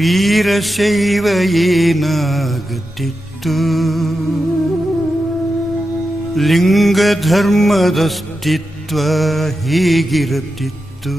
ವೀರಶೈವ ಏನಾಗುತ್ತಿತ್ತು, ಲಿಂಗಧರ್ಮದಸ್ತಿತ್ವ ಹೇಗಿರುತ್ತಿತ್ತು.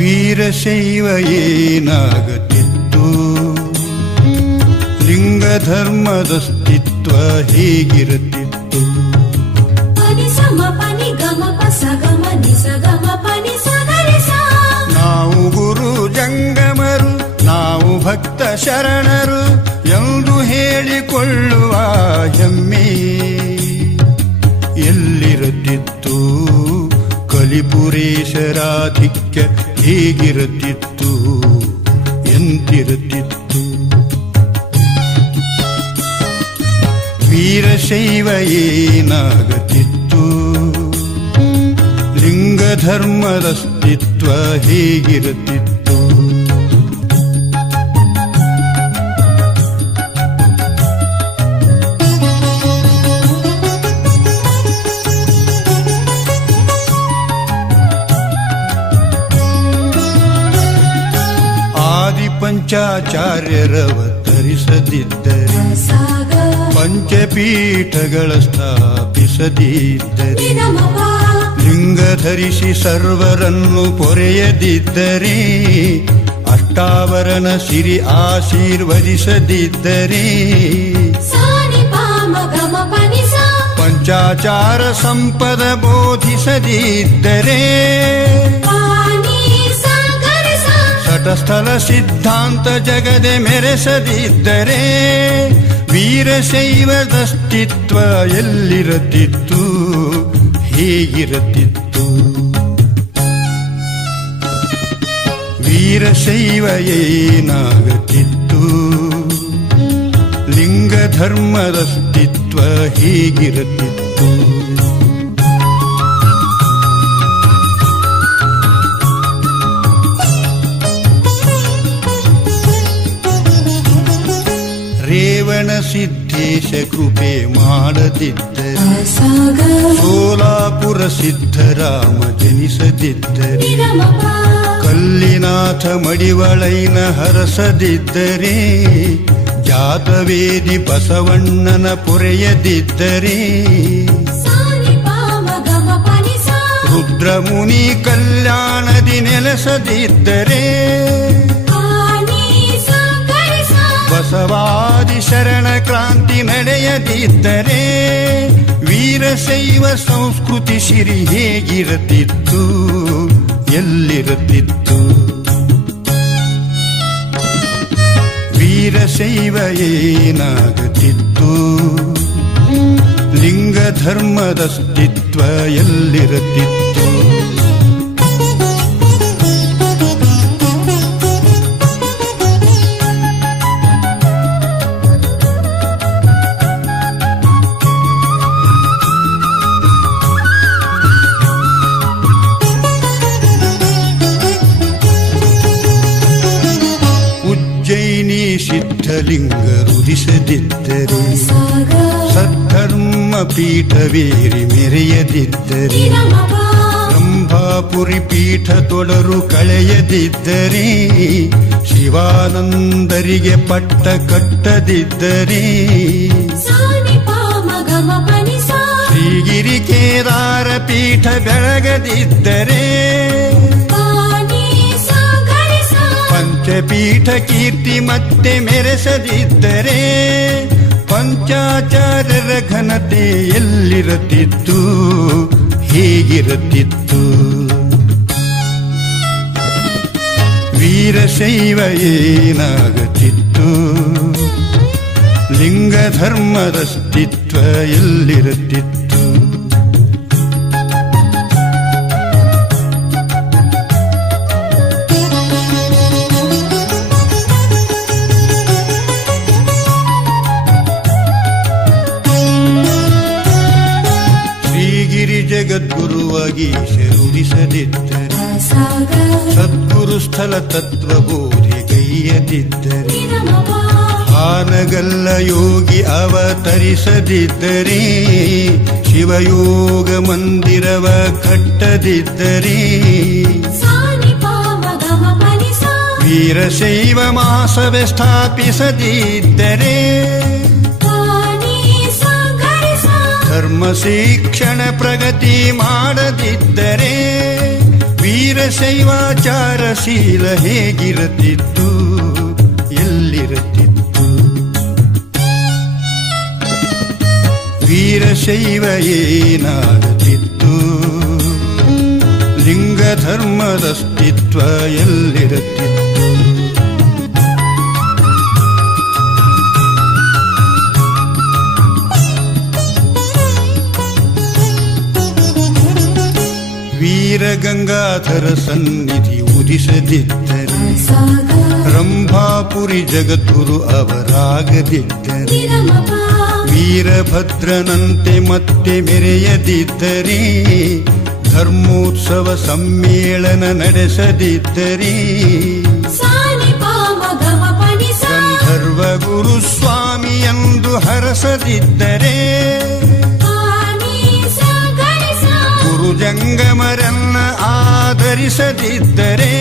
ವೀರಶೈವ ಏನಾಗುತ್ತಿತ್ತು, ಲಿಂಗಧರ್ಮದಸ್ತಿತ್ವ ಹೇಗಿರುತ್ತಿತ್ತು. ನಾವು ಗುರು ಜಂಗಮರು, ನಾವು ಭಕ್ತ ಶರಣರು ಎಂದು ಹೇಳಿಕೊಳ್ಳುವ ಹೆಮ್ಮೆ ಎಲ್ಲಿರುತ್ತಿತ್ತು. ಕಲಿಪುರೇಶರಾಧಿಕ್ಯ ಹೇಗಿರುತ್ತಿತ್ತು, ಎಂತಿರುತ್ತಿತ್ತು. ವೀರಶೈವ ಏನಾಗುತ್ತಿತ್ತು, ಲಿಂಗಧರ್ಮದಸ್ತಿತ್ವ ಹೇಗಿರುತ್ತಿತ್ತು. ಪಂಚಾಚಾರ್ಯರವತರಿಸದಿದ್ದರೆ, ಪಂಚಪೀಠಗಳ ಸ್ಥಾಪಿಸದಿದ್ದರೆ, ಲಿಂಗಧರಿಸಿ ಸರ್ವರನ್ನು ಪೊರೆಯದಿದ್ದರೆ, ಅಷ್ಟಾವರಣ ಸಿರಿ ಆಶೀರ್ವದಿಸದಿದ್ದರೆ, ಪಂಚಾಚಾರ ಸಂಪದ ಬೋಧಿಸದಿದ್ದರೆ, ತಟಸ್ಥಲ ಸಿದ್ಧಾಂತ ಜಗದೆ ಮೆರೆಸದಿದ್ದರೆ, ವೀರಶೈವದಸ್ತಿತ್ವ ಎಲ್ಲಿರುತ್ತಿತ್ತು, ಹೇಗಿರುತ್ತಿತ್ತು. ವೀರಶೈವ ಏನಾಗುತ್ತಿತ್ತು, ಲಿಂಗಧರ್ಮದಸ್ತಿತ್ವ ಹೇಗಿರುತ್ತಿತ್ತು. ರೇವಣ ಸಿದ್ದೇಶ ಕೃಪೆ ಮಾಡದಿದ್ದರೆ, ಸೋಲಾಪುರ ಸಿದ್ಧರಾಮ ಜನಿಸದಿದ್ದರೆ, ಕಲ್ಲಿನಾಥ ಮಡಿವಳೈನ ಹರಸದಿದ್ದರೆ, ಜಾತವೇದಿ ಬಸವಣ್ಣನ ಪೊರೆಯದಿದ್ದರೆ, ರುದ್ರಮುನಿ ಕಲ್ಯಾಣದಿ ನೆಲೆಸದಿದ್ದರೆ, ಬಸವಾದಿ ಶರಣ ಕ್ರಾಂತಿ ನಡೆಯದಿದ್ದರೆ, ವೀರಶೈವ ಸಂಸ್ಕೃತಿ ಸಿರಿ ಹೇಗಿರುತ್ತಿತ್ತು, ಎಲ್ಲಿರುತ್ತಿತ್ತು. ವೀರಶೈವ ಏನಾಗುತ್ತಿತ್ತು, ಲಿಂಗಧರ್ಮದಸ್ತಿತ್ವ ಎಲ್ಲಿರುತ್ತಿತ್ತು. ಸಿದ್ಧಲಿಂಗರುದಿಸದಿದ್ದರೆ, ಸದ್ಧರ್ಮ ಪೀಠವೇರಿ ಮೆರೆಯದಿದ್ದರೆ, ರಂಭಾಪುರಿ ಪೀಠ ತೊಡರು ಕಳೆಯದಿದ್ದರೆ, ಶಿವಾನಂದರಿಗೆ ಪಟ್ಟ ಕಟ್ಟದಿದ್ದರೆ, ಶ್ರೀಗಿರಿ ಕೇದಾರ ಪೀಠ ಬೆಳಗದಿದ್ದರೆ, ಪಂಚಪೀಠ ಕೀರ್ತಿ ಮತ್ತೆ ಮೆರೆಸದಿದ್ದರೆ, ಪಂಚಾಚಾರ್ಯರ ಘನತೆ ಎಲ್ಲಿರುತ್ತಿತ್ತು, ಹೇಗಿರುತ್ತಿತ್ತು. ವೀರಶೈವ ಏನಾಗುತ್ತಿತ್ತು, ಲಿಂಗಧರ್ಮದಸ್ತಿತ್ವ ಎಲ್ಲಿರುತ್ತಿತ್ತು. ಯೋಗೀಶರುದಿಸದಿದ್ದರೆ ಸದ್ಗುರು ಸ್ಥಳ ತತ್ವಬೋಧೆಗೈಯದಿದ್ದರೆ ಹಾನಗಲ್ಲ ಯೋಗಿ ಅವತರಿಸದಿದ್ದರೆ ಶಿವಯೋಗ ಮಂದಿರವ ಕಟ್ಟದಿದ್ದರೆ ವೀರಶೈವ ಮಾಸವೇ ಸ್ಥಾಪಿಸದಿದ್ದರೆ ಧರ್ಮ ಶಿಕ್ಷಣ ಪ್ರಗತಿ ಮಾಡದಿದ್ದರೆ ವೀರಶೈವಾಚಾರಶೀಲ ಹೇಗಿರುತ್ತಿತ್ತು, ಎಲ್ಲಿರುತ್ತಿತ್ತು? ವೀರಶೈವ ಏನಾಗುತ್ತಿತ್ತು? ಲಿಂಗ ಧರ್ಮದ ಅಸ್ತಿತ್ವ ಎಲ್ಲಿರುತ್ತಿತ್ತು? ವೀರಗಂಗಾಧರ ಸನ್ನಿಧಿ ಉದಿಸದಿದ್ದರೆ ರಂಭಾಪುರಿ ಜಗದ್ಗುರು ಅವರಾಗದಿದ್ದರೆ ವೀರಭದ್ರನಂತೆ ಮತ್ತೆ ಮೆರೆಯದಿದ್ದರೆ ಧರ್ಮೋತ್ಸವ ಸಮ್ಮೇಳನ ನಡೆಸದಿದ್ದರೆ ಗಂಧರ್ವ ಗುರುಸ್ವಾಮಿ ಎಂದು ಹರಸದಿದ್ದರೆ ಜಂಗಮರನ್ನ ಆಧರಿಸದಿದ್ದರೆ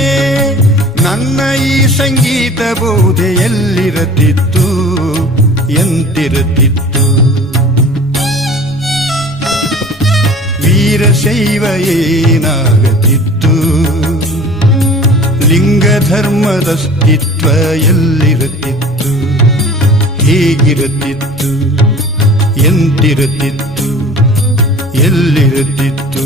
ನನ್ನ ಈ ಸಂಗೀತ ಬೋಧೆ ಎಲ್ಲಿರುತ್ತಿತ್ತು, ಎಂತಿರುತ್ತಿತ್ತು? ವೀರಶೈವ ಏನಾಗುತ್ತಿತ್ತು? ಲಿಂಗ ಧರ್ಮದ ಅಸ್ತಿತ್ವ ಎಲ್ಲಿರುತ್ತಿತ್ತು? ಹೇಗಿರುತ್ತಿತ್ತು? ಎಂತಿರುತ್ತಿತ್ತು? ಎಲ್ಲಿರುತ್ತಿತ್ತು?